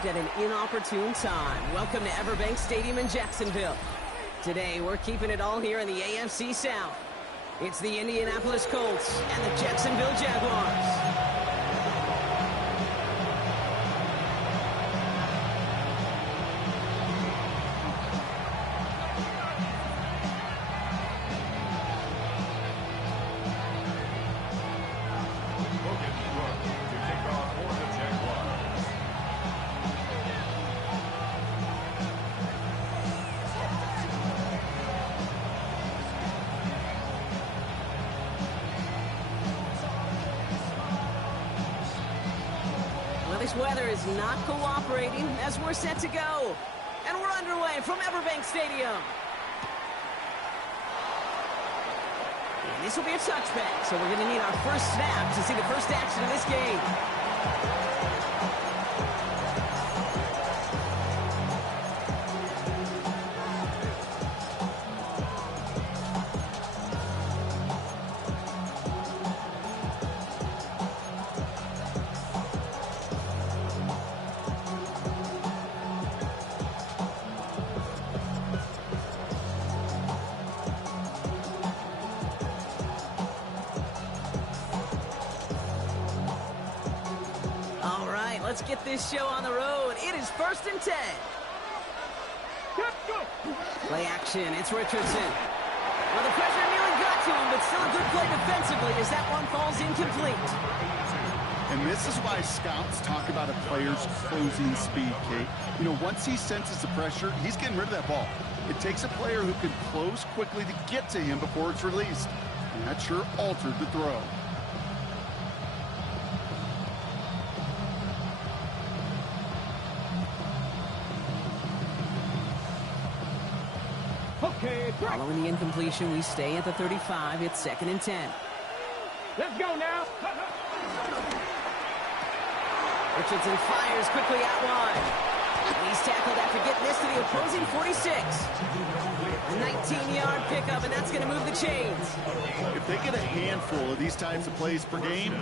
arrived at an inopportune time. Welcome to Everbank Stadium in Jacksonville. Today, we're keeping it all here in the AFC South. It's the Indianapolis Colts and the Jacksonville Jaguars. This weather is not cooperating as we're set to go. And we're underway from Everbank Stadium. And this will be a touchback, so we're going to need our first snap to see the first action of this game. Let's get this show on the road. It is 1st and 10. Play action. It's Richardson. Well, the pressure nearly got to him, but still a good play defensively as that one falls incomplete. And this is why scouts talk about a player's closing speed, Kate. You know, once he senses the pressure, he's getting rid of that ball. It takes a player who can close quickly to get to him before it's released. And that sure altered the throw. Following the incompletion, we stay at the 35. It's 2nd and 10. Let's go now. Richardson fires quickly out wide. He's tackled after getting this to the opposing 46. A 19-yard pickup, and that's going to move the chains. If they get a handful of these types of plays per game,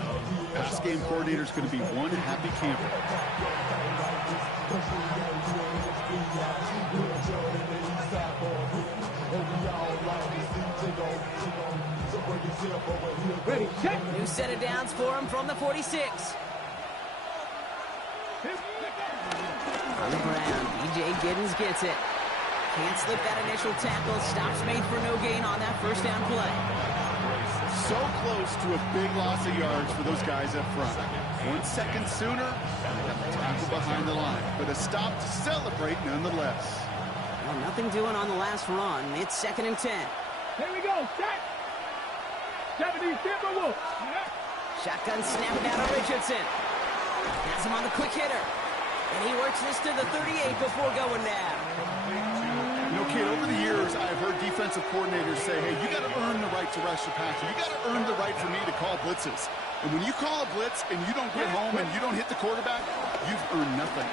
pass game coordinator's going to be one happy camper. Ready, check. New set of downs for him from the 46. On the ground, B.J. Giddens gets it. Can't slip that initial tackle. Stops made for no gain on that first down play. So close to a big loss of yards for those guys up front. 1 second sooner, and they got the tackle behind the line. But a stop to celebrate nonetheless. Well, nothing doing on the last run. It's 2nd and 10. Here we go, set. 70 Timberwolves. Shotgun snap down to Richardson. Has him on the quick hitter. And he works this to the 38 before going down. You know, kid, over the years, I've heard defensive coordinators say, hey, you got to earn the right to rush the passer. You got to earn the right for me to call blitzes. And when you call a blitz and you don't get home and you don't hit the quarterback, you've earned nothing.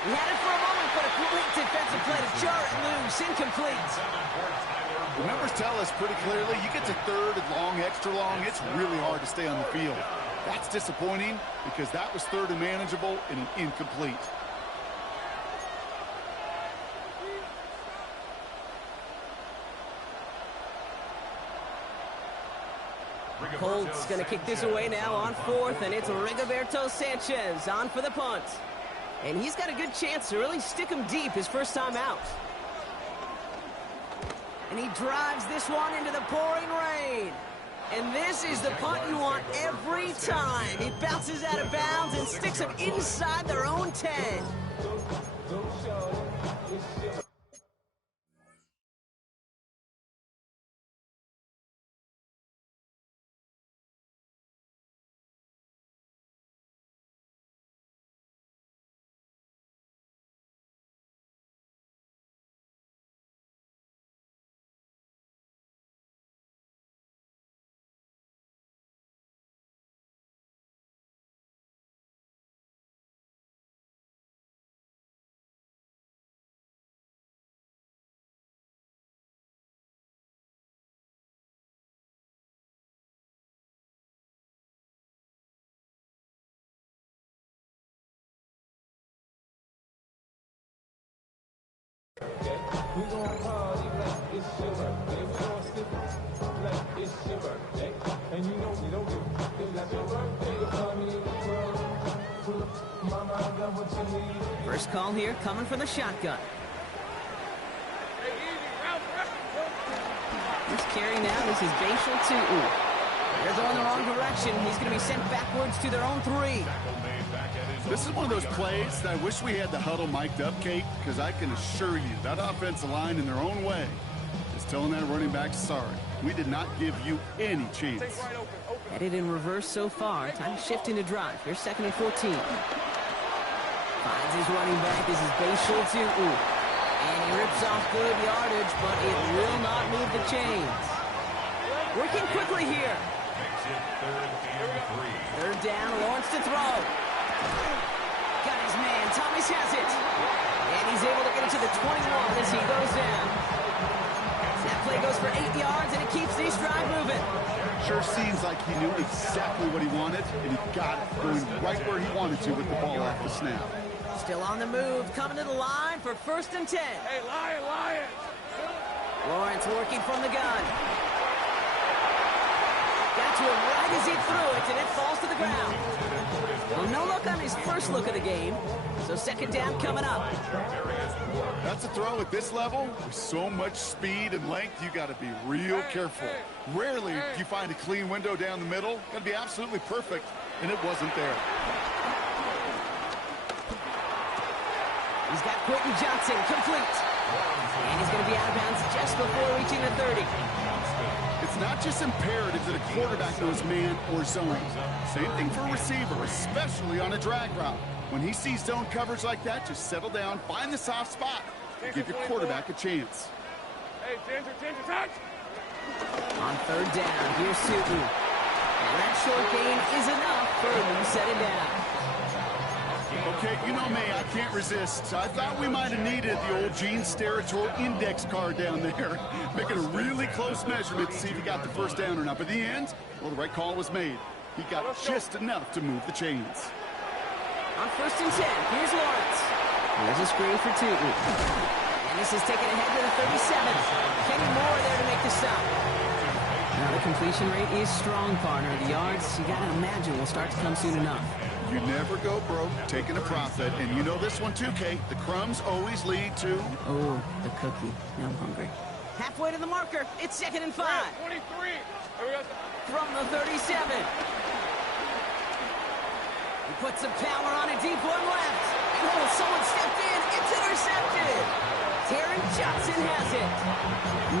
He had it for a moment, but a complete defensive play to jar it loose. Incomplete. The numbers tell us pretty clearly, you get to 3rd and long, extra long, it's really hard to stay on the field. That's disappointing because that was 3rd and manageable and an incomplete. Colts going to kick this away now on 4th, and it's Rigoberto Sanchez on for the punt. And he's got a good chance to really stick him deep his first time out. And he drives this one into the pouring rain. And this is the punt you want every time. He bounces out of bounds and sticks him inside their own 10. We gon' party like it's your birthday. We gon' sip like it's your birthday. And you know we don't give a fuck if that's your birthday. You call me in the club. Mama, I got what you need. First call here coming from the shotgun. This carry now, this is Bashal Tu'u. They're going the wrong direction. He's going to be sent backwards to their own 3. This is one of those plays that I wish we had the huddle mic'd up, Kate, because I can assure you that offensive line in their own way is telling that running back, sorry, we did not give you any chance. Headed in reverse so far. Time to shift into drive. Here's 2nd and 14. Finds his running back. This is Bashal Tu'u. And he rips off good yardage, but it will not move the chains. Working quickly here. Third down, Lawrence to throw. Got his man, Thomas has it. And he's able to get it to the 21 as he goes down. That play goes for 8 yards, and it keeps this drive moving. Sure seems like he knew exactly what he wanted, and he got it going right where he wanted to with the ball off the snap. Still on the move, coming to the line for 1st and 10. Hey, Lion! Lawrence working from the gun. Got to him right as he threw it, and it falls to the ground. Well, no look on his first look of the game, so 2nd down coming up. That's a throw at this level. With so much speed and length, you got to be real careful. Rarely do you find a clean window down the middle. Got to be absolutely perfect, and it wasn't there. He's got Quentin Johnson complete. And he's going to be out of bounds just before reaching the 30. It's not just imperative that a quarterback knows man or zone. Same thing for a receiver, especially on a drag route. When he sees zone coverage like that, just settle down, find the soft spot, and give your quarterback a chance. Hey, Ginger, touch! On 3rd down, here's Tu'u. And that short gain is enough for him to set it down. Okay, you know me, I can't resist. I thought we might have needed the old Gene Steratore index card down there. Making a really close measurement to see if he got the 1st down or not. But in the end, well, the right call was made. He got just enough to move the chains. On 1st and 10, here's Lawrence. There's a screen for Tu'u. And this is taken ahead to the 37. Kenny Moore there to make the stop. Now the completion rate is strong, partner. The yards, you got to imagine, will start to come soon enough. You never go broke taking a profit. And you know this one too, Kate. The crumbs always lead to... Oh, the cookie. Now I'm hungry. Halfway to the marker. It's 2nd and 5. 23. From the 37. He puts some power on a deep one left. Oh, someone stepped in. It's intercepted. Taron Johnson has it.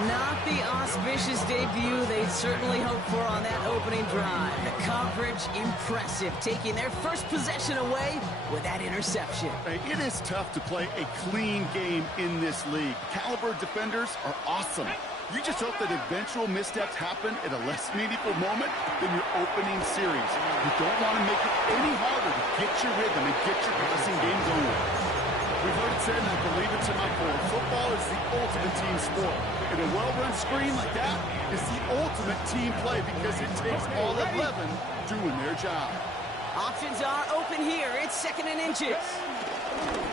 Not the auspicious debut they'd certainly hoped for on that opening drive. The coverage, impressive, taking their first possession away with that interception. It is tough to play a clean game in this league. Caliber defenders are awesome. You just hope that eventual missteps happen at a less meaningful moment than your opening series. You don't want to make it any harder to get your rhythm and get your passing game going. We've heard it said, and I believe it to my core, football is the ultimate team sport. And a well-run screen like that is the ultimate team play because it takes all 11 doing their job. Options are open here. It's 2nd and inches.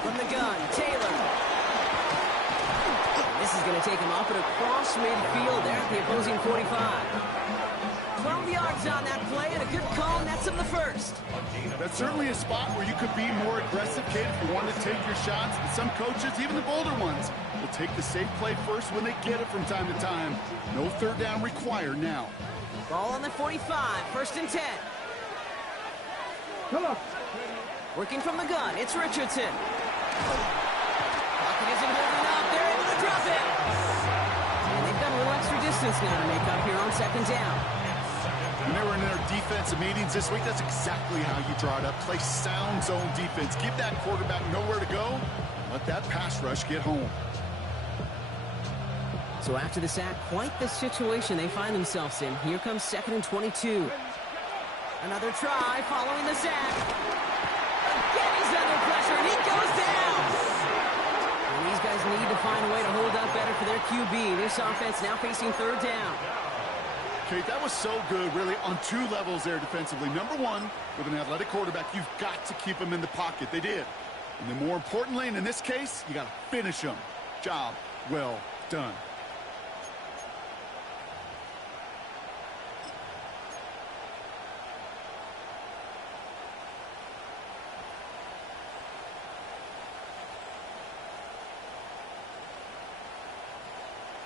From the gun, Taylor. This is going to take him up and across midfield there at the opposing 45. 12 yards on that play, and a good call nets him the 1st. That's certainly a spot where you could be more aggressive, Kate, if you want to take your shots. And some coaches, even the bolder ones, will take the safe play first when they get it from time to time. No 3rd down required now. Ball on the 45, 1st and 10. Come on. Working from the gun, it's Richardson. Pocket isn't holding up. They're able to drop it. And they've got a little extra distance now to make up here on 2nd down. When they were in their defensive meetings this week, that's exactly how you draw it up. Play sound zone defense. Give that quarterback nowhere to go. Let that pass rush get home. So after the sack, quite the situation they find themselves in. Here comes 2nd and 22. Another try following the sack. Again, he's under pressure, and he goes down. And these guys need to find a way to hold up better for their QB. This offense now facing 3rd down. Kate, that was so good, really, on 2 levels there defensively. Number 1, with an athletic quarterback, you've got to keep him in the pocket. They did. And then more importantly, and in this case, you got to finish him. Job well done.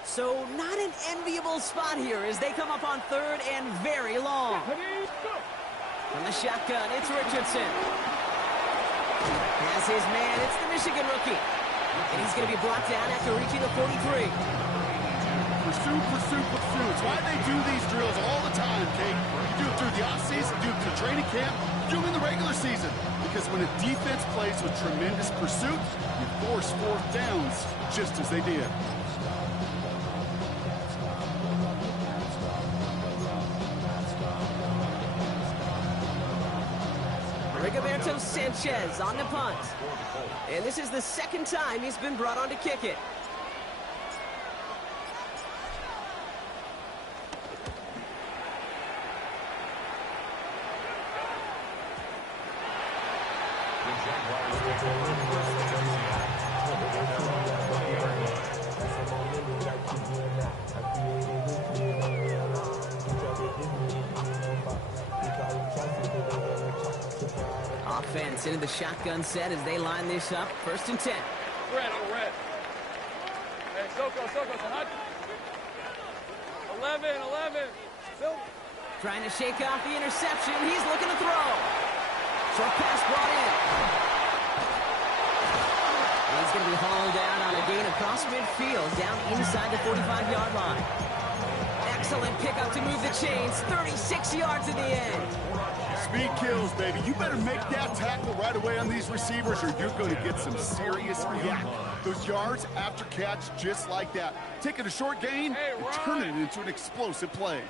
So not an enviable spot here as they come up on third and very long. From the shotgun, it's Richardson. Has his man, it's the Michigan rookie. And he's going to be brought down after reaching the 43. Pursue, pursue, pursue. It's why they do these drills all the time, Kate. You do it through the offseason, do it through training camp, do it in the regular season. Because when a defense plays with tremendous pursuit, you force fourth downs just as they did. Rigoberto Sanchez on the punt. And this is the second time he's been brought on to kick it. Offense into the shotgun set as they line this up. 1st and 10. Red, on red. Hey, Soko, 11. Silver. Trying to shake off the interception. He's looking to throw. Short pass brought in. And he's going to be hauled out on a gain across midfield, down inside the 45-yard line. Excellent pickup to move the chains. 36 yards in the end. Speed kills, baby. You better make that tackle right away on these receivers or you're going to get some serious yak. Those yards after catch just like that. Taking a short gain and turning it into an explosive play.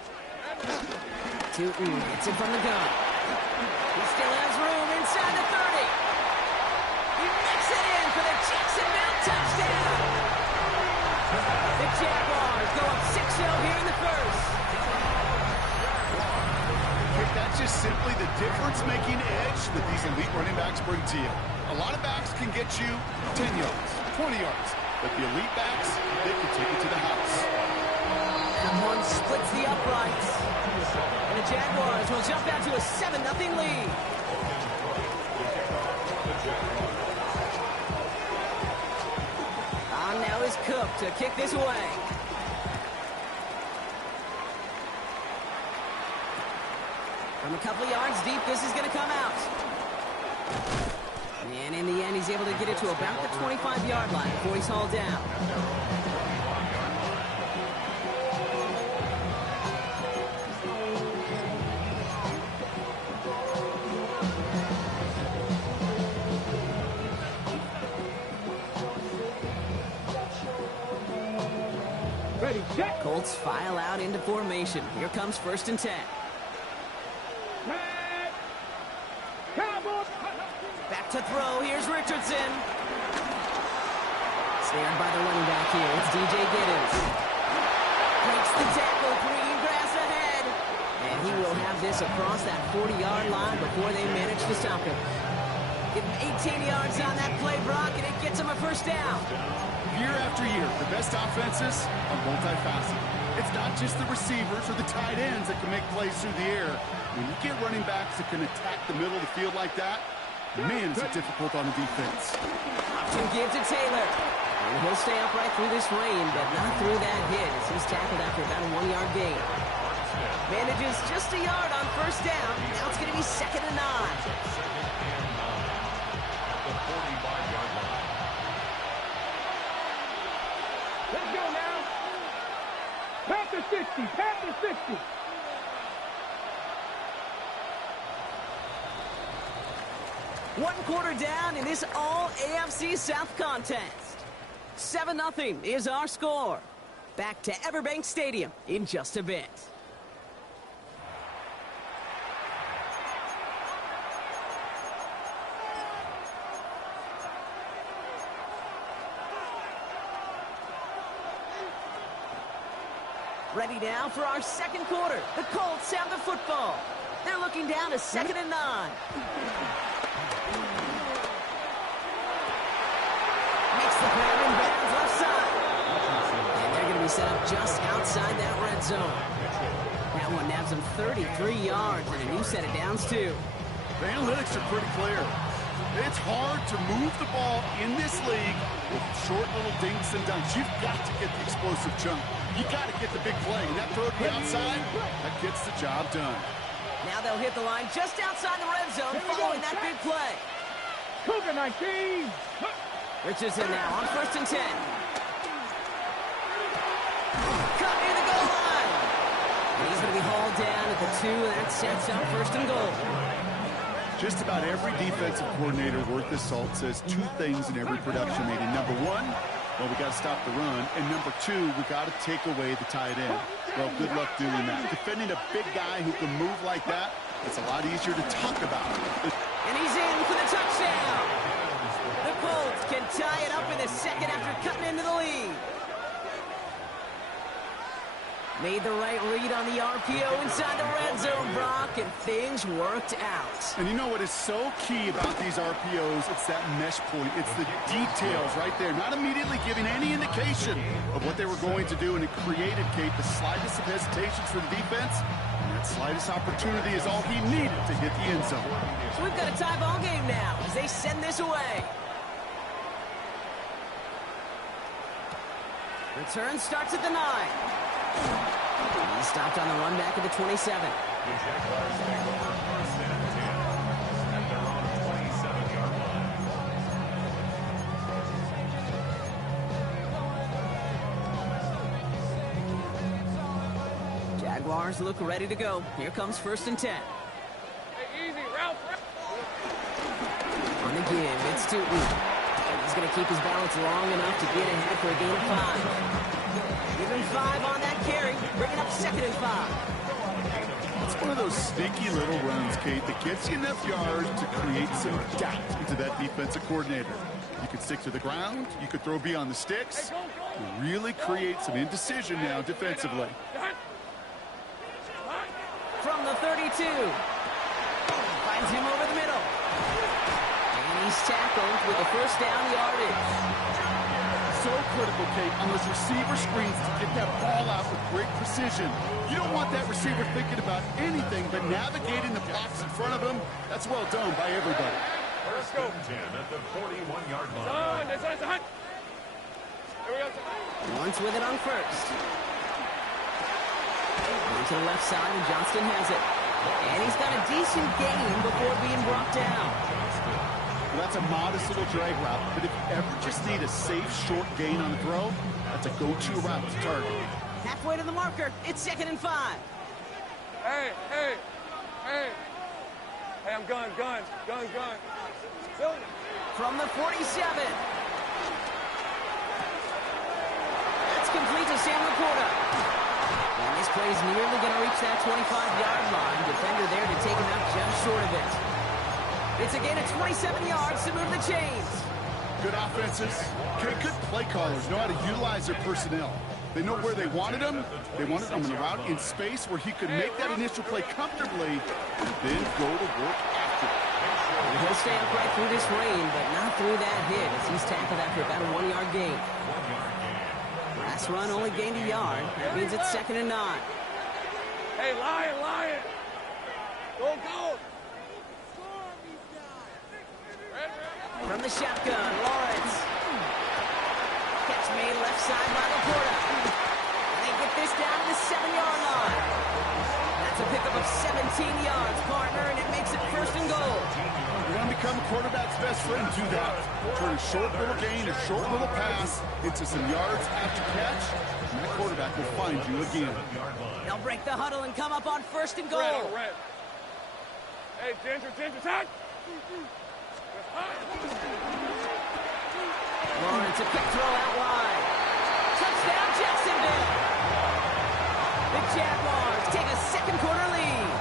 Tootin gets it from the gun. He still has room inside the 30. He makes it in for the Jacksonville touchdown. The Jaguars go up 6-0 here in the first. That's just simply the difference-making edge that these elite running backs bring to you. A lot of backs can get you 10 yards, 20 yards, but the elite backs, they can take it to the house. And one splits the uprights. And the Jaguars will jump out to a 7-0 lead. On now is Cook to kick this away. From a couple of yards deep, this is going to come out. And in the end, he's able to get it to about the 25-yard line before he's hauled down. Ready, check. Colts file out into formation. Here comes 1st and 10. Back to throw. Here's Richardson. Snared by the running back here. It's DJ Giddens. Breaks the tackle. Green grass ahead. And he will have this across that 40-yard line before they manage to stop him. Give him 18 yards on that play, Brock, and it gets him a 1st down. Year after year, the best offenses are multifaceted. It's not just the receivers or the tight ends that can make plays through the air. When you get running backs that can attack the middle of the field like that, man, is it difficult on the defense. Option give to Taylor. And he'll stay upright through this rain, but not through that hit as he's tackled after about a 1-yard gain. Manages just a yard on 1st down. Now it's going to be 2nd and 9. Let's go now. Panther 60, Panther 60. One quarter down in this all-AFC South contest. 7-0 is our score. Back to Everbank Stadium in just a bit. Ready now for our 2nd quarter. The Colts have the football. They're looking down to 2nd and 9. Makes the grab in bounds left side. just outside that red zone. That one nabs him 33 yards and a new set of downs, too. The analytics are pretty clear. It's hard to move the ball in this league with short little dinks and dunks. You've got to get the explosive jump. You got to get the big play. And that throw to the outside, that gets the job done. Now they'll hit the line just outside the red zone following that big play. Cougar 19. Richardson now on 1st and 10. Cut near the goal line. And he's going to be hauled down at the 2, and that sets up 1st and goal. Just about every defensive coordinator worth his salt says two things in every production meeting. Number one, well, we got to stop the run. And number two, we got to take away the tight end. Well, good luck doing that. Defending a big guy who can move like that, it's a lot easier to talk about. And he's in for the touchdown. The Colts can tie it up in the second after cutting into the lead. Made the right read on the RPO inside the red zone, Brock, and things worked out. And you know what is so key about these RPOs? It's that mesh point. It's the details right there. Not immediately giving any indication of what they were going to do, and it created, Kate, the slightest of hesitations for the defense. And that slightest opportunity is all he needed to hit the end zone. So we've got a tie ball game now as they send this away. Return starts at the 9. He stopped on the run back at the 27. The Jaguars take over 1st and 10 at their own 27-yard line. Jaguars look ready to go. Here comes 1st and 10. Hey, easy, Ralph. On the give, it's Tootin. He's going to keep his balance long enough to get ahead for a gain of 5. Give him 5 on that carry, bringing up 2nd and 5. It's one of those sneaky little runs, Kate, that gets you enough yards to create some doubt into that defensive coordinator. You could stick to the ground, you could throw beyond the sticks, really create some indecision now defensively. From the 32. Finds him over the middle. And he's tackled with a 1st down yardage. So critical, Kate, on those receiver screens to get that ball out with great precision. You don't want that receiver thinking about anything but navigating the blocks in front of him. That's well done by everybody. First and 10 at the 41-yard line. Once with it on 1st. Going to the left side, and Johnston has it. And he's got a decent gain before being brought down. Well, that's a modest little drag route, but if you ever just need a safe, short gain on the throw, that's a go-to route to target. Halfway to the marker, it's 2nd and 5. Hey. Hey, I'm gun. From the 47. That's complete to Sam Laporta. And this play's nearly going to reach that 25-yard line. Defender there to take him out just short of it. It's a gain of 27 yards to move the chains. Good offenses. Good play callers know how to utilize their personnel. They know where they wanted them. They wanted them in a route in space where he could make that initial play comfortably and then go to work after it. He'll stay upright through this rain, but not through that hit as he's tackled after about a 1-yard gain. Last run only gained a yard. That means it's 2nd and 9. Hey, Lion. Go. From the shotgun, Lawrence. Catch made left side by Laporta. And they get this down to the 7-yard line. That's a pickup of 17 yards, partner, and it makes it 1st and goal. You're going to become a quarterback's best friend. Do that. Turn a short little gain, a short little pass into some yards after catch, and that quarterback will find you again. They'll break the huddle and come up on 1st and goal. Red. Hey, Ginger, touch! Lawrence, a quick throw out wide. Touchdown, Jacksonville. The Jaguars take a second-quarter lead.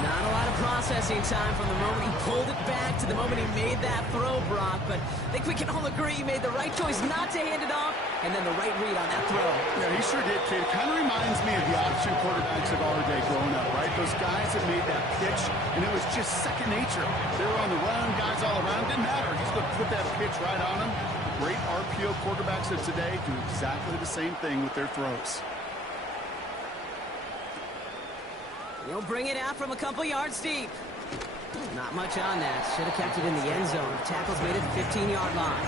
Not a lot of processing time from the moment he pulled it back to the moment he made that throw, Brock. But I think we can all agree he made the right choice not to hand it off, and then the right read on that throw. Yeah, he sure did, kid. It kind of reminds me of the option quarterbacks of our day growing up, right? Those guys that made that pitch, and it was just second nature. They were on the run, guys all around. Didn't matter. He's going to put that pitch right on them. great RPO quarterbacks of today do exactly the same thing with their throws. He'll bring it out from a couple yards deep. Not much on that. Should have kept it in the end zone. Tackle's made at the 15-yard line.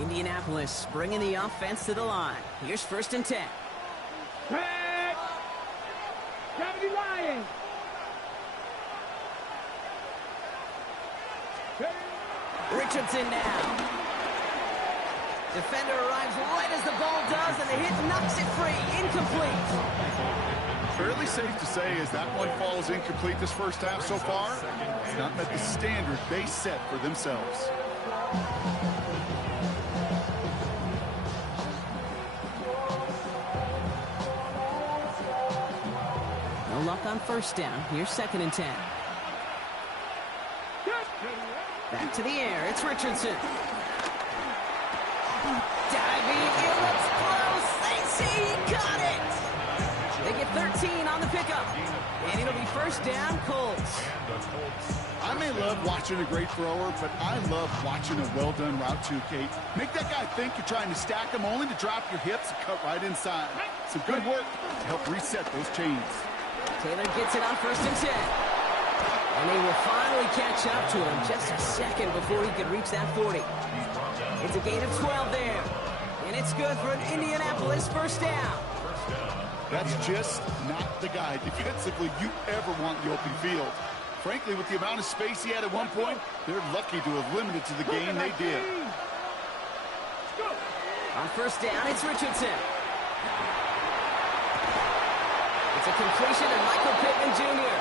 Indianapolis bringing the offense to the line. Here's 1st and 10. Craig! Gravity Lions! Richardson now. Defender arrives right as the ball does, and the hit knocks it free. Incomplete. Fairly safe to say as that one falls incomplete this first half so far, it's not met the standard they set for themselves. No luck on 1st down. Here's 2nd and 10. Back to the air. It's Richardson. Diving. It looks close. They see he got it. They get 13 on the pickup. And it'll be 1st down, Colts. I may love watching a great thrower, but I love watching a well-done route too, Kate. Make that guy think you're trying to stack him, only to drop your hips and cut right inside. Some good work to help reset those chains. Taylor gets it on 1st and 10. And they will finally catch up to him just a second before he could reach that 40. It's a gain of 12 there. And it's good for an Indianapolis 1st down. That's just not the guy defensively you ever want in the open field. Frankly, with the amount of space he had at one point, they're lucky to have limited to the game they did. On 1st down, it's Richardson. It's a completion to Michael Pittman Jr.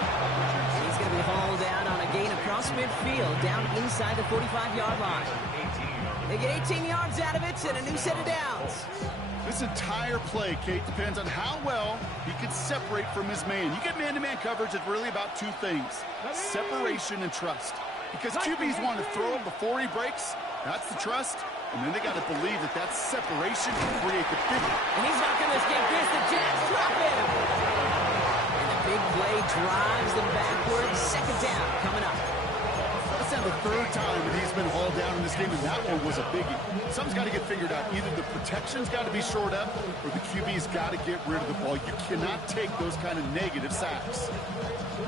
He's going to be hauled down on a gain across midfield, down inside the 45-yard line. They get 18 yards out of it and a new set of downs. This entire play, Kate, depends on how well he can separate from his man. You get man-to-man coverage, it's really about 2 things: separation and trust. Because QBs want to throw it before he breaks. That's the trust. And then they got to believe that that separation can create the big. And he's not going to escape this. The Jags drop him. And the big play drives them backwards. 2nd down coming up. That's now the 3rd time that he's been hauled down in this game, and that one was a biggie. Something's got to get figured out. Either the protection's got to be shored up, or the QB's got to get rid of the ball. You cannot take those kind of negative sacks.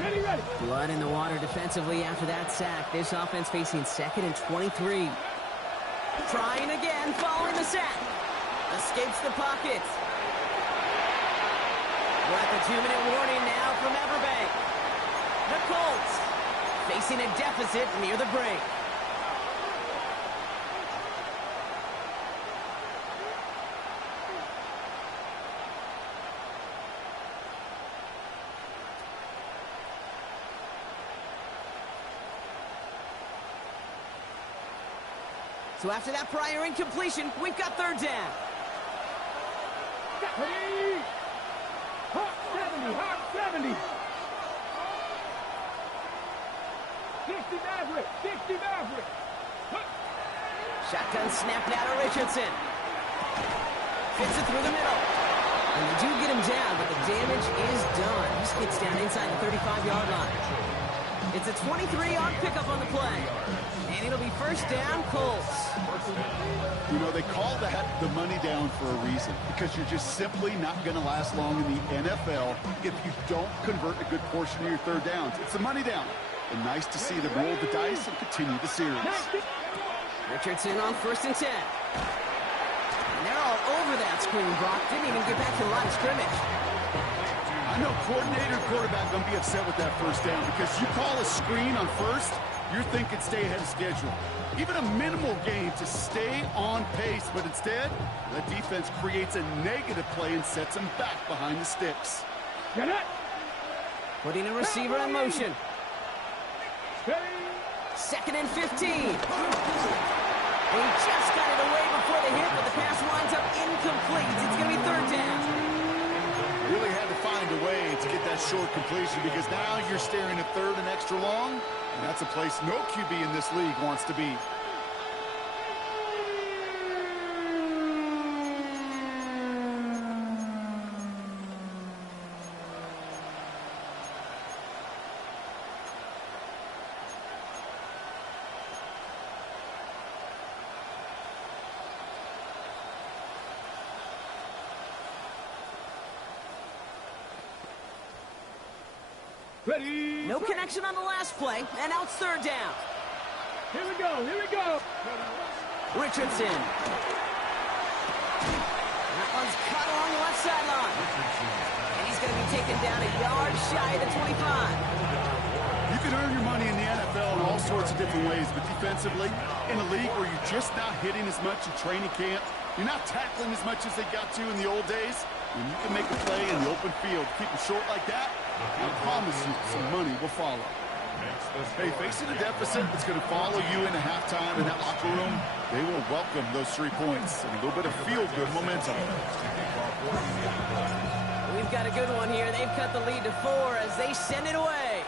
Ready. Blood in the water defensively after that sack. This offense facing 2nd and 23. Trying again following the sack. Escapes the pocket. We're at the 2-minute warning now from Everbank. The Colts facing a deficit near the break. So after that prior incompletion, we've got 3rd down. Ready. Hot 70. 60 Maverick. Shotgun snap now to Richardson. Fits it through the middle. And they do get him down, but the damage is done. He skids down inside the 35-yard line. It's a 23-yard pickup on the play. And it'll be 1st down, Colts. You know, they call that the money down for a reason, because you're just simply not going to last long in the NFL if you don't convert a good portion of your 3rd downs. It's a money down. And nice to see them roll the dice and continue the series. Richardson on 1st and 10. And they're all over that screen, Brock. Didn't even get back to the line of scrimmage. I know coordinator and quarterback going to be upset with that 1st down, because you call a screen on 1st, you're thinking stay ahead of schedule. Even a minimal gain to stay on pace, but instead, that defense creates a negative play and sets them back behind the sticks. Get it. Putting a receiver in motion. 2nd and 15. He just got it away before the hit, but the pass winds up incomplete. It's going to be 3rd down. Really had to find a way to get that short completion, because now you're staring at 3rd and extra long, and that's a place no QB in this league wants to be. Ready. No connection on the last play, and now it's third down. Here we go. Here we go. Richardson. That one's cut along the left sideline. And he's going to be taken down a yard shy of the 25. You can earn your money in the NFL in all sorts of different ways, but defensively, in a league where you're just not hitting as much in training camp, you're not tackling as much as they got to in the old days, when you can make a play in the open field, keep it short like that, I promise you some money will follow. Hey, facing a deficit that's going to follow you into halftime in that locker room, they will welcome those 3 points and a little bit of feel-good momentum. We've got a good one here. They've cut the lead to 4 as they send it away.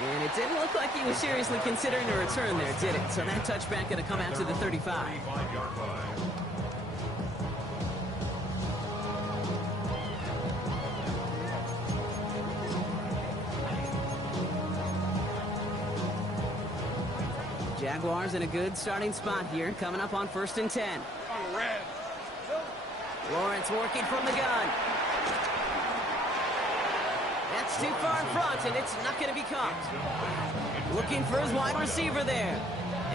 And it didn't look like he was seriously considering a return there, did it? So that touchback going to come out to the 35. Jaguars in a good starting spot here, coming up on 1st and 10. On red. Lawrence working from the gun. That's too far in front, and it's not going to be caught. Looking for his wide receiver there.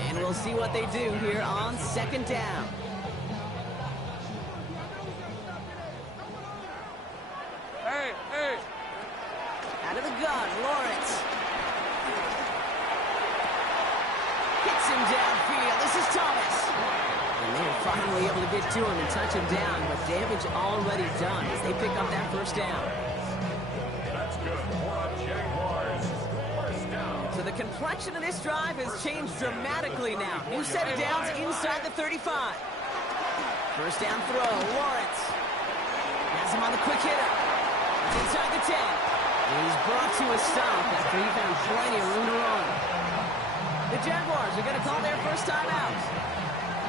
And we'll see what they do here on 2nd down. Hey. Out of the gun, Lawrence. Hits him downfield. This is Thomas. And they're finally able to get to him and touch him down, but damage already done as they pick up that 1st down. That's good. More on Jaguars. 1st down. So the complexion of this drive has changed dramatically now. New set of downs inside the 35. 1st down throw, Lawrence. Has him on the quick hitter. It's inside the 10. And he's brought to a stop after he found plenty of room to run. The Jaguars are going to call their first time out.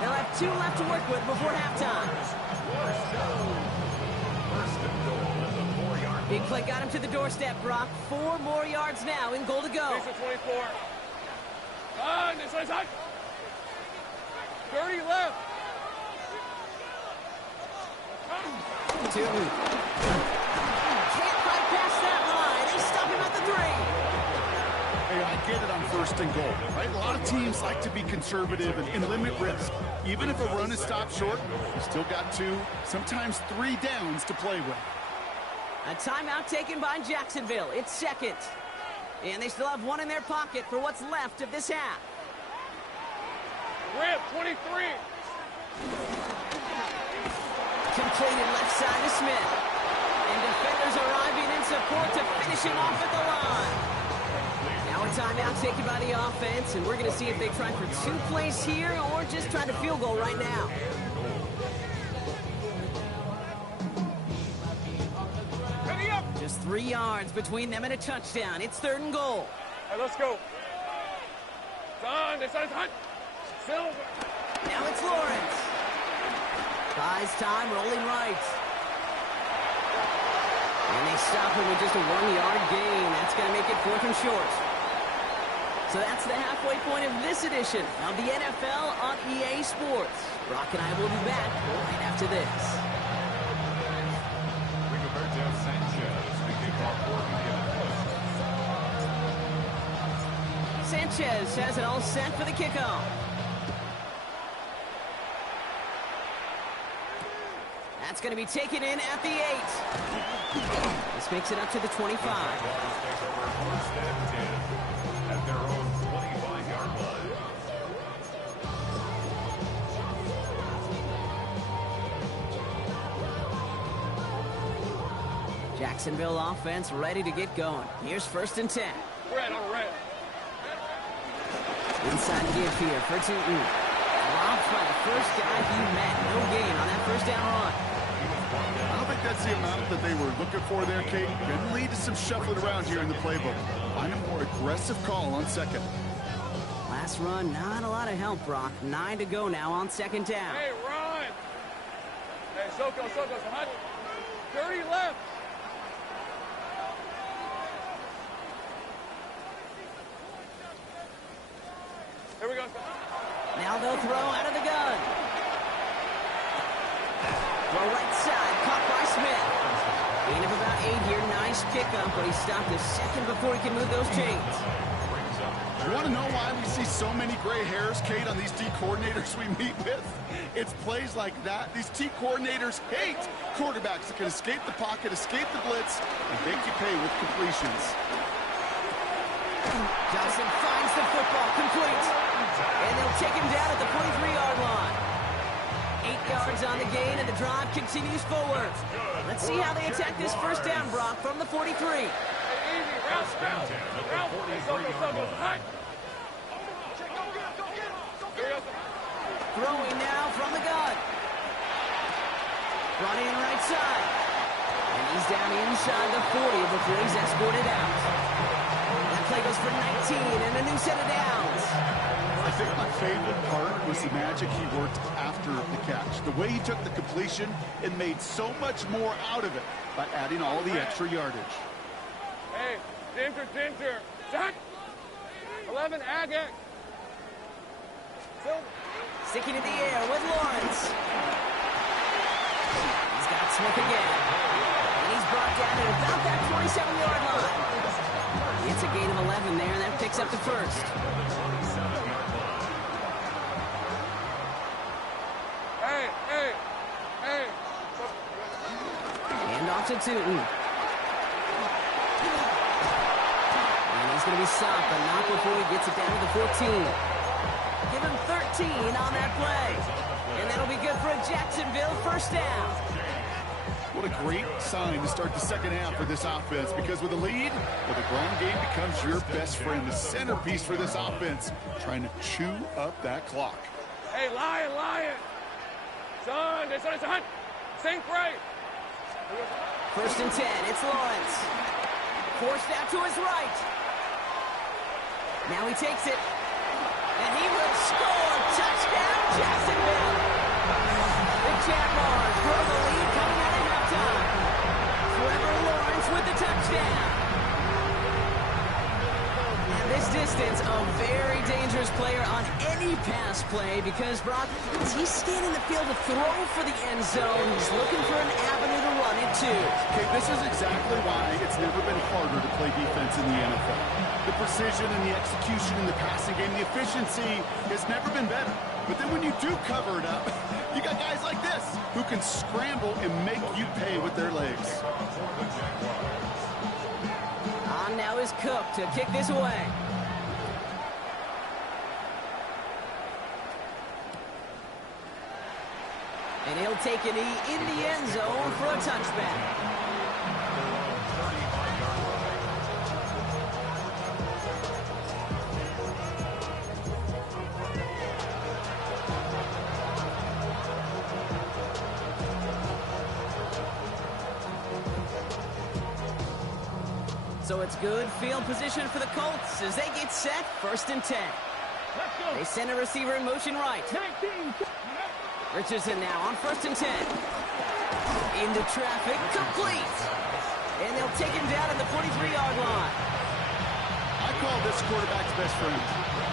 They'll have 2 left to work with before halftime. 1st down. 1st and goal at the 4-yard. Big play got him to the doorstep, Brock. 4 more yards now in goal to go. 24. On this side. 30 left. 2. Can't quite pass that line. They stop him at the 3. Hey, I get it on 1st and goal, right? A lot of teams like to be conservative and limit risk. Even if a run is stopped short, you still got 2, sometimes 3 downs to play with. A timeout taken by Jacksonville. It's 2nd. And they still have 1 in their pocket for what's left of this half. Rip, 23. Completed left side to Smith. And defenders arriving in support to finish him off at the line. Now a timeout taken by the offense, and we're going to see if they try for 2 plays here or just try to field goal right now. Ready up. Just 3 yards between them and a touchdown. It's 3rd and goal. Hey, let's go. On this side. Silver. Now it's Lawrence. Buys time, rolling right. And they stop him with just a 1-yard gain. That's going to make it 4th and short. So that's the halfway point of this edition of the NFL on EA Sports. Brock and I will be back right after this. Rigoberto Sanchez, the kickoff for the Sanchez has it all set for the kickoff. That's going to be taken in at the 8. This makes it up to the 25. Jaguars take over 1st and 10 at their own 25-yard line. Jacksonville offense ready to get going. Here's 1st and 10. Red on red. Inside give here for Tootin. Dropped by the first guy he met. No gain on that 1st down run. I don't think that's the amount that they were looking for there, Kate. Going to lead to some shuffling around here in the playbook. Find a more aggressive call on 2nd. Last run, not a lot of help, Brock. 9 to go now on 2nd down. Hey, run. Hey, Soko. 30 left. Here we go. Now they'll throw out of the gun. Throw right side, caught by Smith. Gain of about 8 here. Nice pickup, but he stopped a second before he can move those chains. You want to know why we see so many gray hairs, Kate, on these D coordinators we meet with? It's plays like that. These T coordinators hate quarterbacks that can escape the pocket, escape the blitz, and make you pay with completions. Johnson finds the football, complete. And they'll take him down at the 43-yard line. 8 yards on the gain, and the drive continues forward. Let's see how they attack this first down, Brock, from the 43. Hey, easy, route. Throwing now from the gun. Brought in right side. And he's down inside the 40 before he's escorted out. That play goes for 19 and a new set of downs. I think my favorite part was the magic he worked after the catch. The way he took the completion and made so much more out of it by adding all the extra yardage. Hey, Dinter. Zach. 11, Agate. Silver. Sticking in the air with Lawrence. He's got Smith again. And he's brought down at about that 27-yard line. It's a gain of 11 there, and that picks up the first. Hey. Hand off to Tootin. And he's going to be stopped, but not before he gets it down to the 14. Give him 13 on that play. And that'll be good for a Jacksonville first down. What a great sign to start the second half for this offense, because with a lead, well, the ground game becomes your best friend, the centerpiece for this offense, trying to chew up that clock. Hey, Lion. Son. Sink right. First and 10, it's Lawrence. Forced out to his right. Now he takes it. And he will score. Touchdown, Jacksonville. The Jaguars grow the lead coming out of halftime. Trevor Lawrence with the touchdown. And this distance, a very dangerous player on any pass play, because, Brock, as he's scanning the field to throw for the end zone, he's looking for an avenue to run it to. Okay, this is exactly why it's never been harder to play defense in the NFL. The precision and the execution in the passing game, the efficiency has never been better. But then when you do cover it up, you got guys like this who can scramble and make you pay with their legs. On now is Cook to kick this away. And he'll take a knee in the end zone for a touchback. So it's good field position for the Colts as they get set, first and 10. They send a receiver in motion right. Richardson now on first and 10. Into traffic, complete. And they'll take him down at the 43-yard line. I call this quarterback's best friend.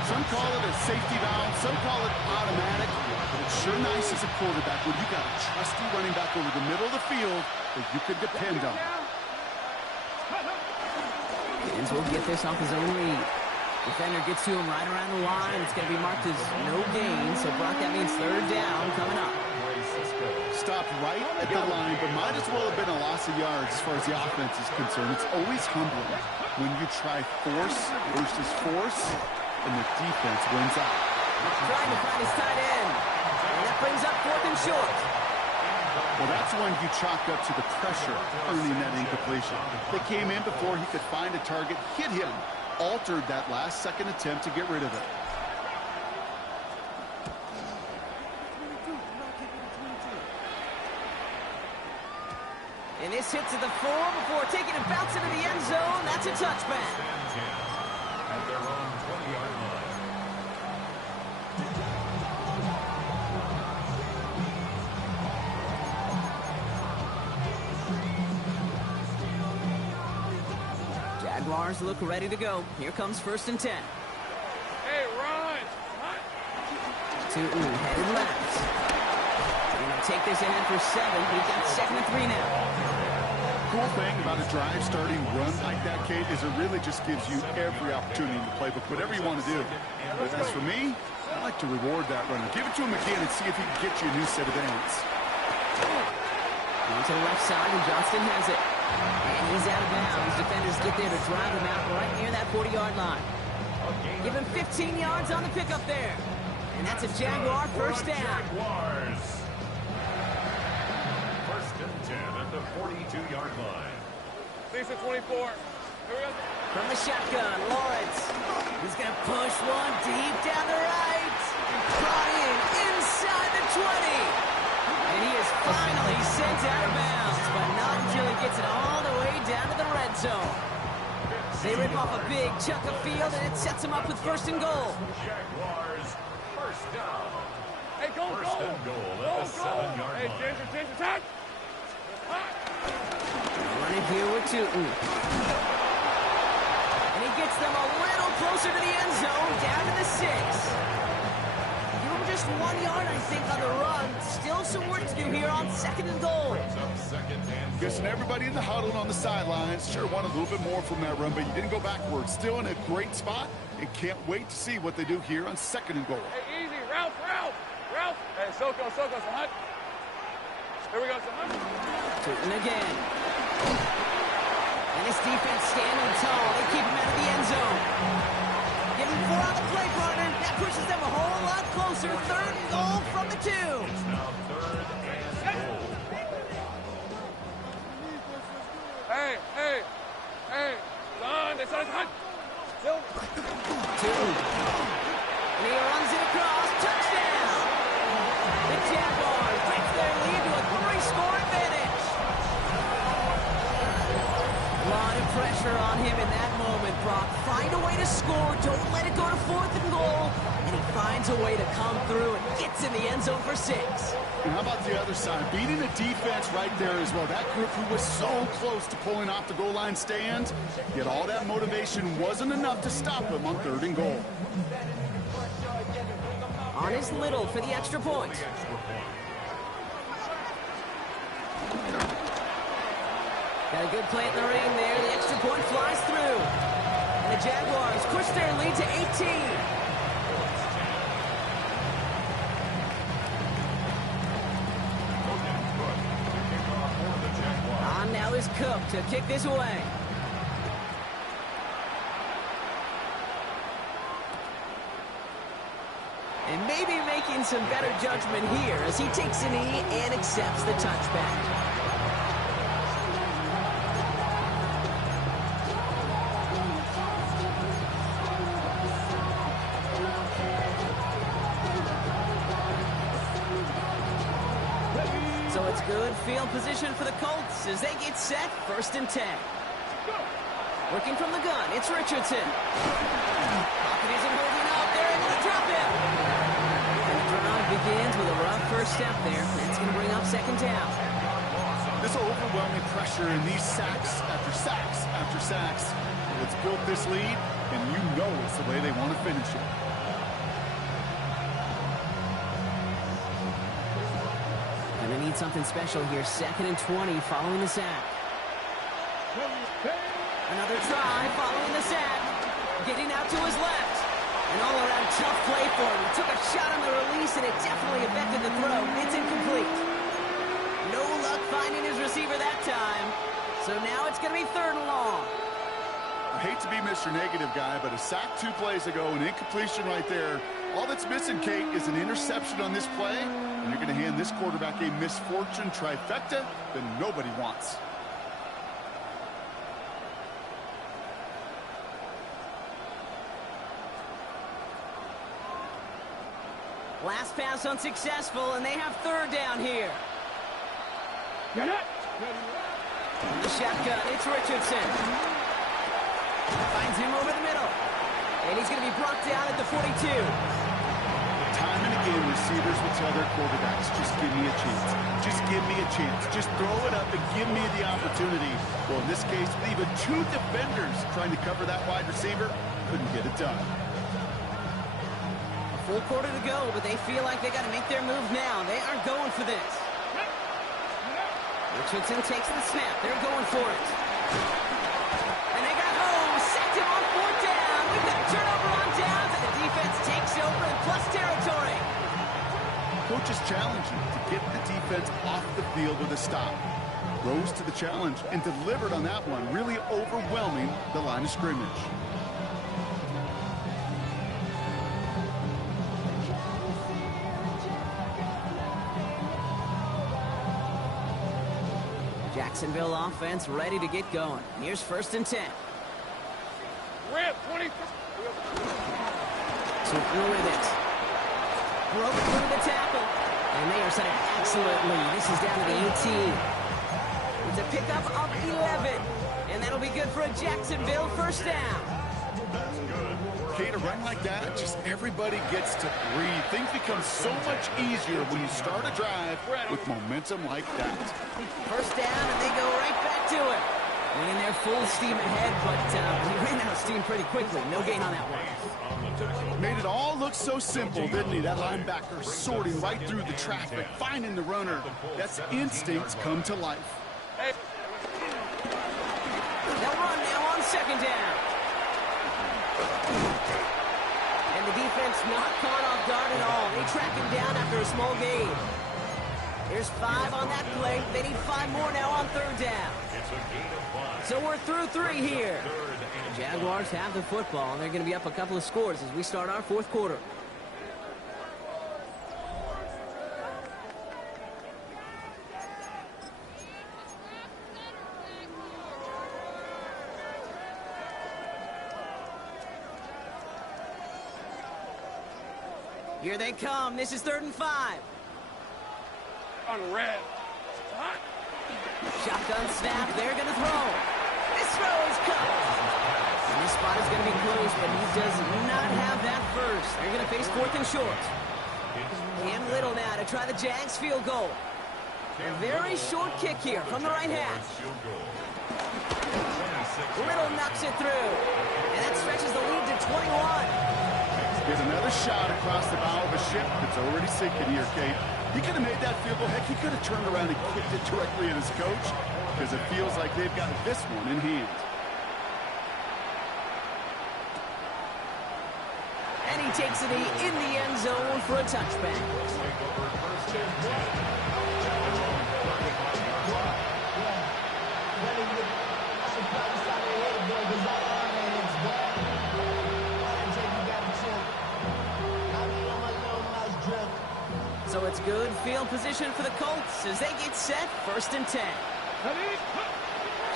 Some call it a safety valve, some call it automatic. But it's sure nice as a quarterback when you got a trusty running back over the middle of the field that you could depend on. Ends will get this off his own lead. Defender gets to him right around the line. It's going to be marked as no gain. So, Brock, that means third down coming up. Stopped right at the line, but might as well have been a loss of yards as far as the offense is concerned. It's always humbling when you try force versus force, and the defense wins out. Trying to find his tight end. And that brings up fourth and short. Well, that's when you chalk up to the pressure earning that incompletion. They came in before he could find a target, hit him, altered that last-second attempt to get rid of it. And this hits at the 4 before taking a bounce into the end zone. That's a touchback. At their own 20-yard line. Jaguars look ready to go. Here comes first and 10. Hey, run. Tootin headed left. Going to take this ahead for 7. We've got second and 3 now. cool thing about a drive starting run like that, Kate, is it really just gives you every opportunity in the playbook, whatever you want to do. But as for me, I like to reward that runner. Give it to him again and see if he can get you a new set of downs. Going to the left side, and Johnston has it. And he's out of bounds. Defenders get there to drive him out right near that 40-yard line. Give him 15 yards on the pickup there. And that's a Jaguar first down. Jaguars. First and 10 at the 42-yard line. 6 to 24. Here we go. From the shotgun, Lawrence. He's going to push one deep down the right. Trying inside the 20. And he is finally sent out of bounds, but not until he gets it all the way down to the red zone. They rip off a big chunk of field, and it sets them up with first and goal. Jaguars, first down. Hey, go, First and goal at the 7-yard Hey, line. Ginger, touch. Running here with Tootin. And he gets them a little closer to the end zone, down to the 6. Give him just 1 yard, I think, on the run. Still some work to do here on second and goal. Guessing everybody in the huddle on the sidelines sure wanted a little bit more from that run, but you didn't go backwards. Still in a great spot, and can't wait to see what they do here on second and goal. Hey, easy. Ralph. Hey, Soko, Sahut. Here we go, Sahut. Tootin again. And this defense standing tall. They keep him out of the end zone. Give him 4 on the play, partner. That pushes them a whole lot closer. Third and goal from the 2. It's now third and goal. Hey. Son. Tootin. And he runs it across. Touchdown. The Jaguars takes their lead to a 3-score advantage. A lot of pressure on him in that moment, Brock. Find a way to score. Don't let it go to fourth and goal. And he finds a way to come through and gets in the end zone for 6. And how about the other side? Beating the defense right there as well. That group who was so close to pulling off the goal line stand, yet all that motivation wasn't enough to stop him on third and goal. On his Little for the extra point. Got a good play in the rain there. The extra point flies through. And the Jaguars push their lead to 18. On now is Cook to kick this away. And maybe making some better judgment here as he takes a knee and accepts the touchback. So it's good field position for the Colts as they get set, first and 10. Working from the gun, it's Richardson. Pocket isn't holding up, they're able to drop him. And the drive begins with a rough first step there. That's going to bring up second down. This overwhelming pressure and these sacks after sacks after sacks, it's built this lead, and you know it's the way they want to finish it. And they need something special here. Second and 20 following the sack. Another try following the sack. Getting out to his left. An all-around tough play for him. He took a shot on the release, and it definitely affected the throw. It's incomplete. No luck finding his receiver that time. So now it's going to be third and long. I hate to be Mr. Negative guy, but a sack 2 plays ago, an incompletion right there. All that's missing, Kate, is an interception on this play, and you're going to hand this quarterback a misfortune trifecta that nobody wants. Last pass unsuccessful, and they have third down here. Get it. The shotgun, it's Richardson. Finds him over the middle. And he's going to be brought down at the 42. Time and again, receivers will tell their quarterbacks, just give me a chance. Just give me a chance. Just throw it up and give me the opportunity. Well, in this case, with even 2 defenders trying to cover that wide receiver, couldn't get it done. A full quarter to go, but they feel like they got to make their move now. They aren't going for this. Richardson takes the snap. They're going for it. And they got home. Sacked him on 4th down. We've got a turnover on downs, and the defense takes over in plus territory. Coach is challenging to get the defense off the field with a stop. Rose to the challenge and delivered on that one, really overwhelming the line of scrimmage. Jacksonville offense ready to get going. Here's 1st and 10. Rip, 20. Super with it. Broke through the tackle. And they are set up excellently. This is down to the 18. It's a pickup of 11. And that'll be good for a Jacksonville 1st down. Okay, to run like that, just everybody gets to breathe. Things become so much easier when you start a drive with momentum like that. 1st down, and they go right back to it. Went in there full steam ahead, but he ran out of steam pretty quickly. No gain on that one. Made it all look so simple, didn't he? That linebacker sorting right through the traffic, finding the runner. That's instincts come to life. Hey. They'll run now on 2nd down. And the defense not caught off guard at all. They track him down after a small gain. There's 5 on that play. They need 5 more now on 3rd down. So we're through 3 here. The Jaguars have the football, and they're going to be up a couple of scores as we start our 4th quarter. Here they come. This is 3rd and 5. On red. Hot. Shotgun snap. They're going to throw. This throw is cut. And this spot is going to be close, but he does not have that first. They're going to face 4th and short. Cam Little now to try the Jags field goal. A very short kick here from the right hash. Little knocks it through. And that stretches the lead to 21. Here's another shot across the bow of a ship that's already sinking here, Kate. He could have made that field goal. Heck, he could have turned around and kicked it directly at his coach because it feels like they've got this one in hand. And he takes it in the end zone for a touchback. So it's good field position for the Colts as they get set. 1st and 10.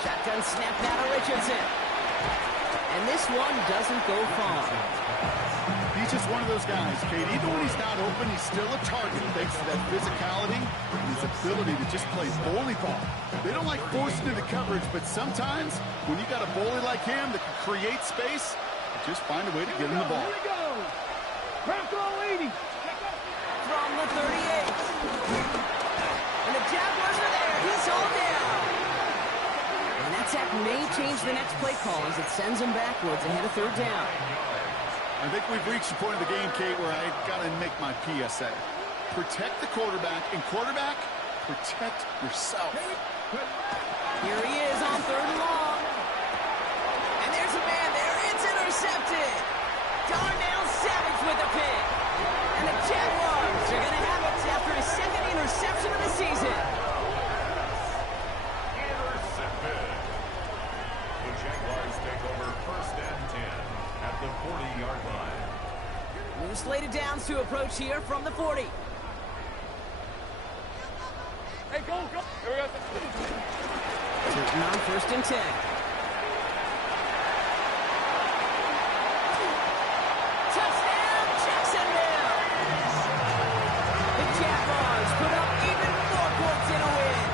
Shotgun snap now to Richardson. And this one doesn't go far. He's just one of those guys, Kate. Even when he's not open, he's still a target thanks to that physicality and his ability to just play bully ball. They don't like forcing into coverage, but sometimes when you got a bully like him that can create space, just find a way to get him the ball. Here we go. Bronco 80. From the 38. And the Jaguars are there. He's all down. And that sack may change the next play call as it sends him backwards ahead of 3rd down. I think we've reached the point of the game, Kate, where I got to make my PSA. Protect the quarterback, and quarterback, protect yourself. Here he is on 3rd and long. And there's a man there. It's intercepted. Darnell Savage with the pick. And the Jaguars are going to have it after his 2nd interception of the season. Intercepted. The Jaguars take over 1st and 10 at the 40-yard line. New slated downs to approach here from the 40. Hey, go. Here we go. Taking on 1st and 10. Touchdown, Jacksonville! The Jaguars put up even more points in a win.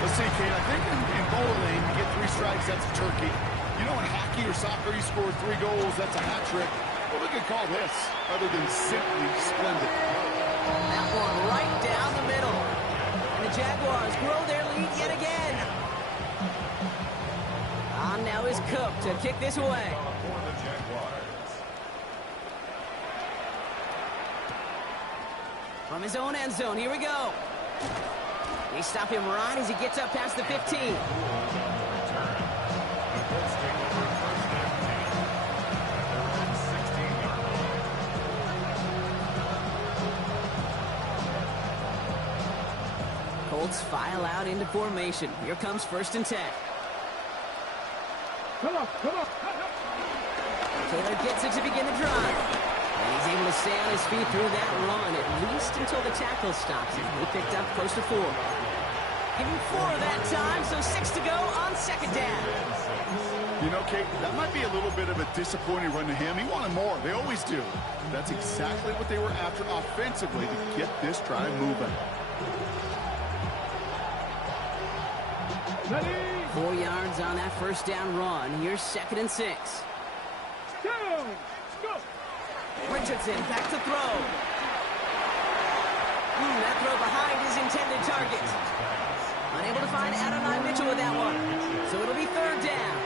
Let's see, Kate, I think in bowling, you get 3 strikes, that's a turkey. You know, in hockey or soccer, you score 3 goals, that's a hat trick. What we could call this, other than simply splendid? That one right down the middle. And the Jaguars grow their lead yet again. On now is Cook to kick this away. For the Jaguars. From his own end zone, here we go. They stop him right as he gets up past the 15. The Colts take over first and 10 at their own 16-yard line. Colts file out into formation. Here comes 1st and 10. Come on. Taylor gets it to begin the drive. And he's able to stay on his feet through that run, at least until the tackle stops him. He picked up close to 4. Give him 4 that time, so 6 to go on 2nd down. You know, Kate, that might be a little bit of a disappointing run to him. He wanted more. They always do. That's exactly what they were after offensively to get this drive moving. 4 yards on that 1st down run. Here's 2nd and 6. Richardson back to throw. That throw behind his intended target. Unable to find Adonai Mitchell with that one. So it'll be 3rd down.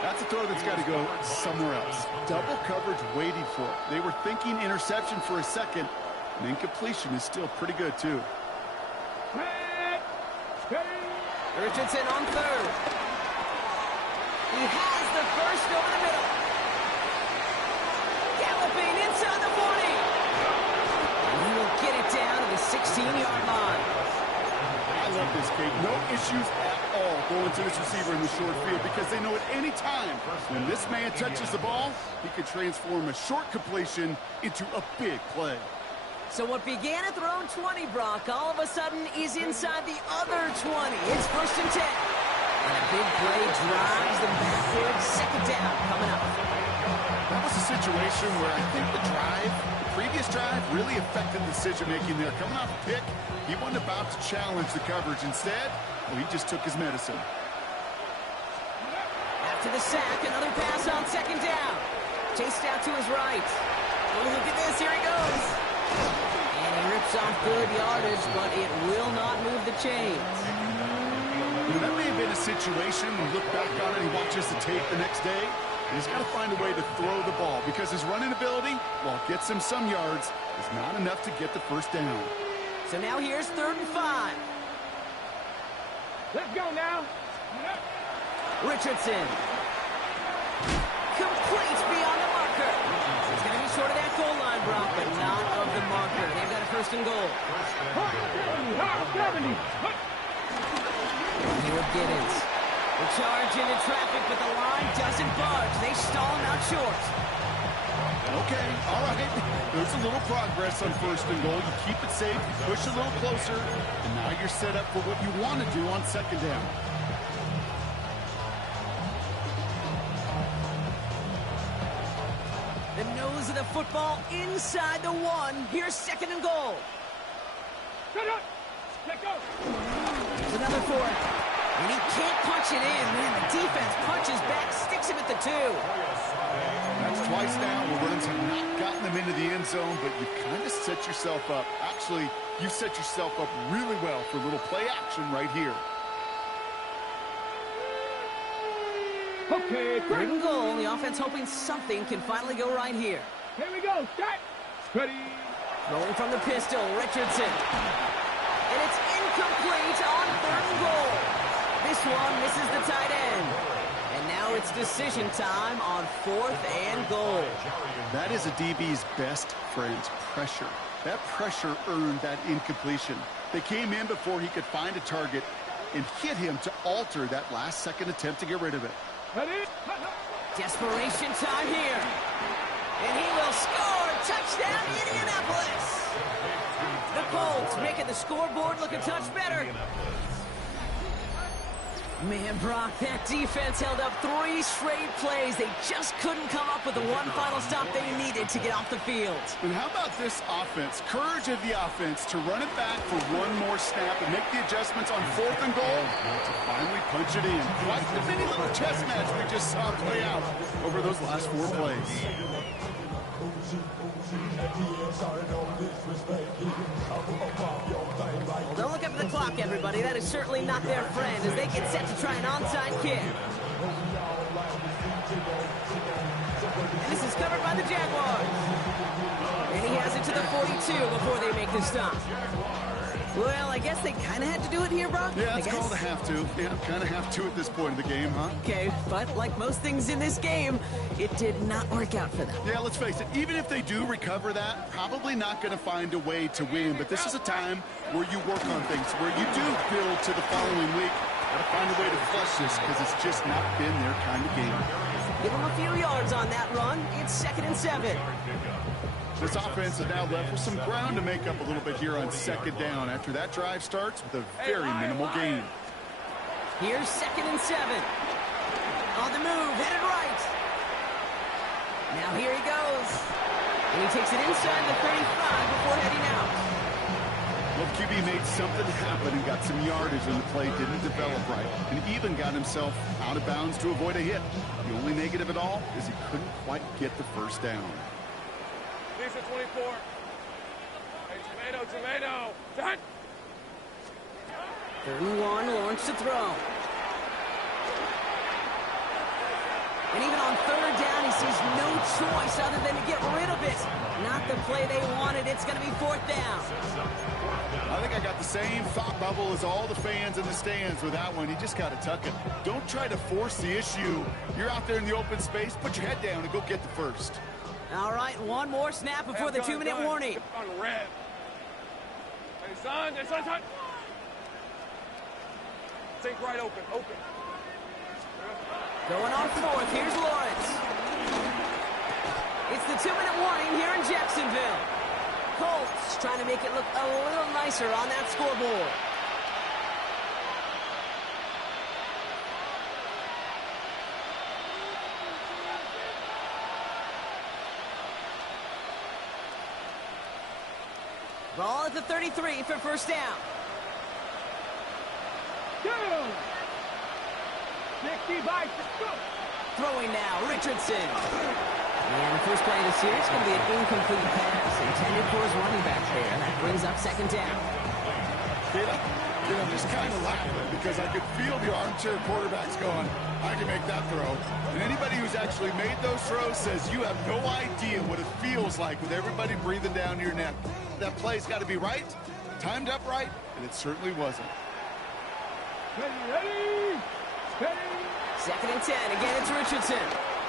That's a throw that's got to go somewhere else. Double coverage waiting for it. They were thinking interception for a second. And incompletion is still pretty good, too. Richardson on 3rd. He has the 1st over the middle. Galloping inside the 40. And he will get it down to the 16-yard line. I love this, Kate. No issues at all going to this receiver in the short field because they know at any time when this man touches the ball, he can transform a short completion into a big play. So what began at their own 20, Brock, all of a sudden is inside the other 20. It's 1st and 10. And a big play drives them backwards. 2nd down coming up. That was a situation where I think the previous drive, really affected decision-making there. Coming off a pick, he wasn't about to challenge the coverage. Instead, well, he just took his medicine. After the sack, another pass on 2nd down. Chased out to his right. Oh, look at this. Here he goes. And he rips off good yardage, but it will not move the chains. You know, that may have been a situation when you look back on it and he watches the tape the next day. And he's got to find a way to throw the ball because his running ability, while it gets him some yards, is not enough to get the 1st down. So now here's 3rd and 5. Let's go now. Richardson. Complete beyond the marker. He's going to be short of that goal line, Brock, but not of the marker. They've got a 1st and goal. Here Giddens. The charge into traffic, but the line doesn't budge. They stall him out short. Okay, all right. There's a little progress on 1st and goal. You keep it safe, you push a little closer, and now you're set up for what you want to do on 2nd down. The nose of the football inside the 1. Here's 2nd and goal. Let's go. Here's another 4. And he can't punch it in. Man, the defense punches back, sticks him at the 2. That's twice now where runs have not gotten them into the end zone, but you kind of set yourself up. Actually, you set yourself up really well for a little play action right here. Okay, 3rd and goal. The offense hoping something can finally go right here. Here we go. Start. Ready. Rolling from the pistol, Richardson. And it's incomplete on 3rd and goal. This one misses the tight end. And now it's decision time on 4th and goal. That is a DB's best friend, pressure. That pressure earned that incompletion. They came in before he could find a target and hit him to alter that last-second attempt to get rid of it. Ready. Desperation time here. And he will score. Touchdown, Indianapolis. The Colts making the scoreboard look a touch better. Man, Brock, that defense held up 3 straight plays. They just couldn't come up with the one final stop they needed to get off the field. And how about this offense? Courage of the offense to run it back for one more snap and make the adjustments on 4th and goal to finally punch it in. Quite the mini little chess match we just saw play out over those last 4 plays. Well, don't look up at the clock, everybody. That is certainly not their friend as they get set to try an onside kick. And this is covered by the Jaguars. And he has it to the 42 before they make the stop. Well, I guess they kind of had to do it here, Brock. Yeah, it's called a have to. Yeah, kind of have to at this point in the game, huh? Okay, but like most things in this game, it did not work out for them. Yeah, let's face it, even if they do recover that, probably not going to find a way to win. But this is a time where you work on things, where you do build to the following week. Got to find a way to flush this because it's just not been their kind of game. Give them a few yards on that run. It's 2nd and 7. This offense is now left with some ground to make up a little bit here on 2nd down after that drive starts with a very minimal gain. Here's 2nd and 7. On the move, headed right. Now here he goes. And he takes it inside the 35 before heading out. Well, QB made something happen and got some yardage when the play didn't develop right, and even got himself out of bounds to avoid a hit. The only negative at all is he couldn't quite get the first down. These are 24. Hey, tomato. Done. 3rd and 1, Lawrence to throw. And even on 3rd down, he sees no choice other than to get rid of it. Not the play they wanted. It's going to be 4th down. I think I got the same thought bubble as all the fans in the stands with that one. You just got to tuck it. Don't try to force the issue. You're out there in the open space. Put your head down and go get the first. All right, one more snap before the 2-minute warning. On red. Hey, son. Think right open. Going on 4th, here's Lawrence. It's the 2-minute warning here in Jacksonville. Colts trying to make it look a little nicer on that scoreboard. Ball at the 33 for 1st down. Throwing now, Richardson. And the first play of the series is going to be an incomplete pass intended for his running back there. That brings up 2nd down. I'm just kind of laughing because I could feel the armchair quarterbacks going, I can make that throw. And anybody who's actually made those throws says you have no idea what it feels like with everybody breathing down your neck. That play's got to be right, timed up right, and it certainly wasn't. Ready. 2nd and 10. Again, it's Richardson.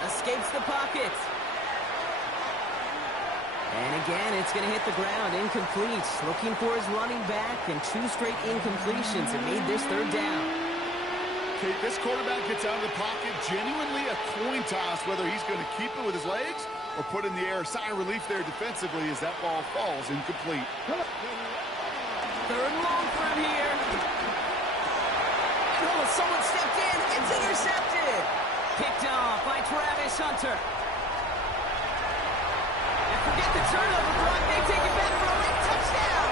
Escapes the pocket. And again, it's going to hit the ground. Incomplete. Looking for his running back, and 2 straight incompletions have made this 3rd down. Okay, this quarterback gets out of the pocket. Genuinely a coin toss whether he's going to keep it with his legs or put in the air. Sigh of relief there defensively as that ball falls incomplete. 3rd and long for him here. Oh, someone stepped in. It's intercepted. Picked off by Travis Hunter. And forget the turnover, Brock. They take it back for a late touchdown.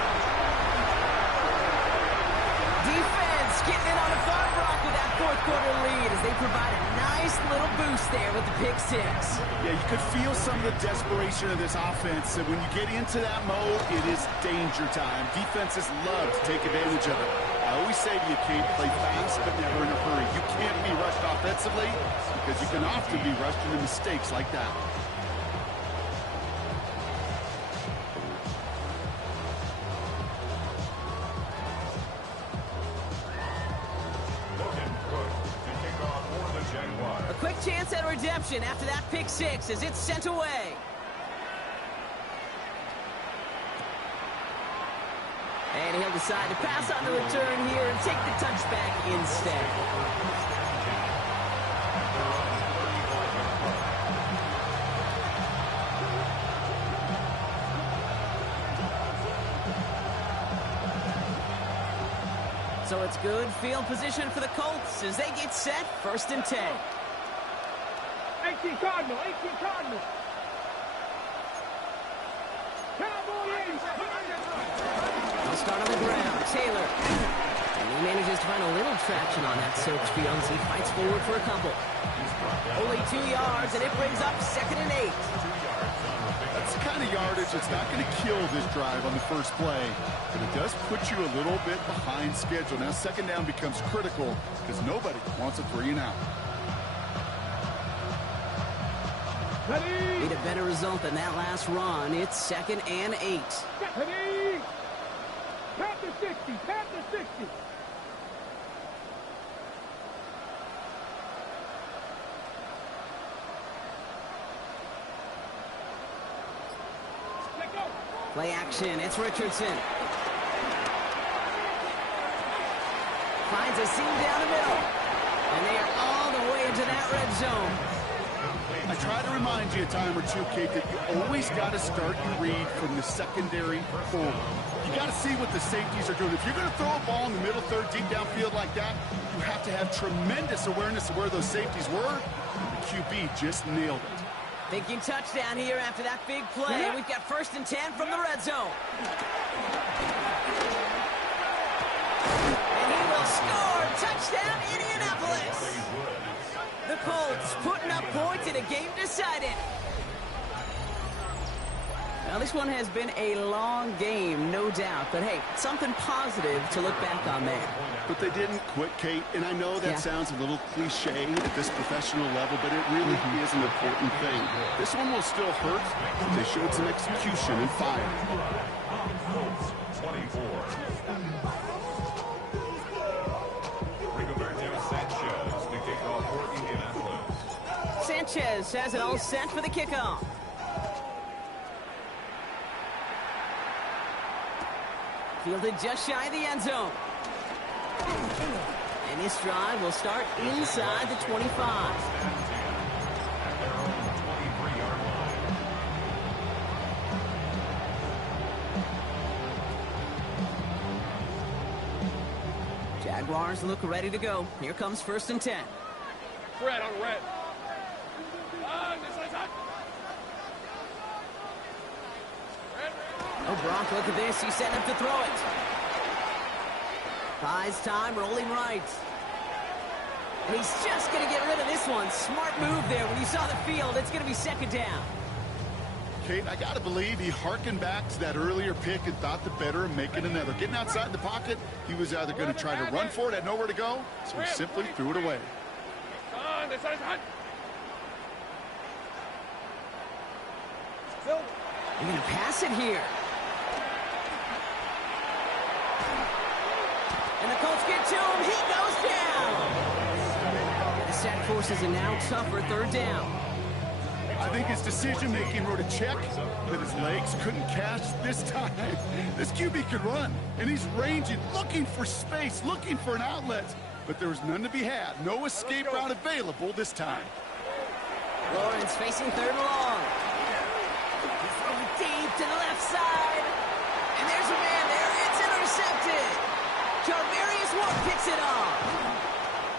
Defense getting in on a thought, Brock, with that 4th quarter lead as they provide a nice little boost there with the pick 6. Yeah, you could feel some of the desperation of this offense. And when you get into that mode, it is danger time. Defenses love to take advantage of it. I always say to you, Kate, play fast but never in a hurry. You can't be rushed offensively because you can often be rushed into mistakes like that. A quick chance at redemption after that pick 6 as it's sent away. And he'll decide to pass on the return here and take the touchback instead. So it's good field position for the Colts as they get set 1st and 10. 18 Cardinal. They'll start on the ground. Taylor. And he manages to find a little traction on that soaked field as he fights forward for a couple. Only 2 yards, and it brings up 2nd and 8. That's the kind of yardage that's not going to kill this drive on the first play, but it does put you a little bit behind schedule. Now 2nd down becomes critical because nobody wants a 3 and out. Need a better result than that last run. It's 2nd and 8. Panther 60, Panther 60. Play action, it's Richardson. Finds a seam down the middle. And they are all the way into that red zone. I try to remind you a time or two, Kate, that you always got to start your read from the secondary forward. You got to see what the safeties are doing. If you're going to throw a ball in the middle third, deep downfield like that, you have to have tremendous awareness of where those safeties were. The QB just nailed it. Thinking touchdown here after that big play. We've got 1st and 10 from the red zone. And he will score. Touchdown, Indianapolis. The Colts putting up points in a game decided. Now, this one has been a long game, no doubt. But, hey, something positive to look back on there. But they didn't quit, Kate, and I know that sounds a little cliche at this professional level, but it really is an important thing. This one will still hurt, but they showed some execution and fire. 24. Rigoberto Sanchez, the kickoff for Indianapolis. Sanchez has it all set for the kickoff. Fielded just shy of the end zone. And this drive will start inside the 25. Jaguars look ready to go. Here comes 1st and 10. Red on red. This one's hot. Oh, Gronk, look at this. He's setting up to throw it. Buys time, rolling right. And he's just going to get rid of this one. Smart move there. When you saw the field, it's going to be 2nd down. Kate, I got to believe he harkened back to that earlier pick and thought the better of making another. Getting outside the pocket, he was either going to try to run for it, had nowhere to go, so he simply threw it away. This one's hot. They're going to pass it here. And the Colts get to him. He goes down. And the sack forces a now tougher 3rd down. I think his decision-making wrote a check that his legs couldn't catch this time. This QB could run, and he's ranging, looking for space, looking for an outlet. But there was none to be had. No escape route available this time. Lawrence facing 3rd and long. Deep to the left side. And there's a man there. It's intercepted. Jarvarius Ward picks it off.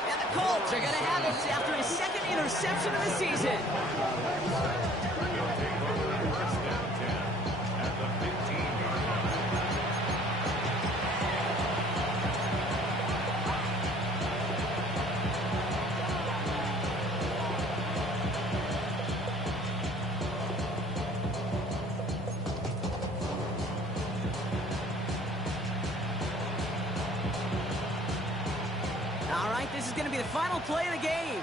And the Colts are going to have it after his 2nd interception of the season. All right, this is going to be the final play of the game.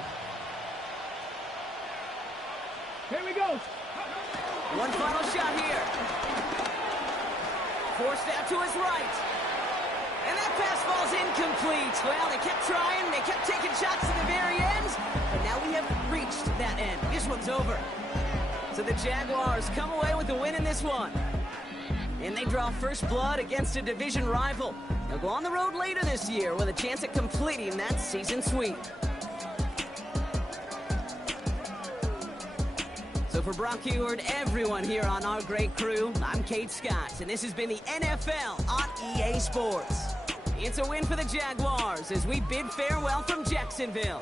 Here we go. One final shot here. Forced out to his right. And that pass falls incomplete. Well, they kept trying. They kept taking shots to the very end. But now we have reached that end. This one's over. So the Jaguars come away with the win in this one. And they draw first blood against a division rival. They'll go on the road later this year with a chance at completing that season sweep. So for Brock Heward, everyone here on our great crew, I'm Kate Scott, and this has been the NFL on EA Sports. It's a win for the Jaguars as we bid farewell from Jacksonville.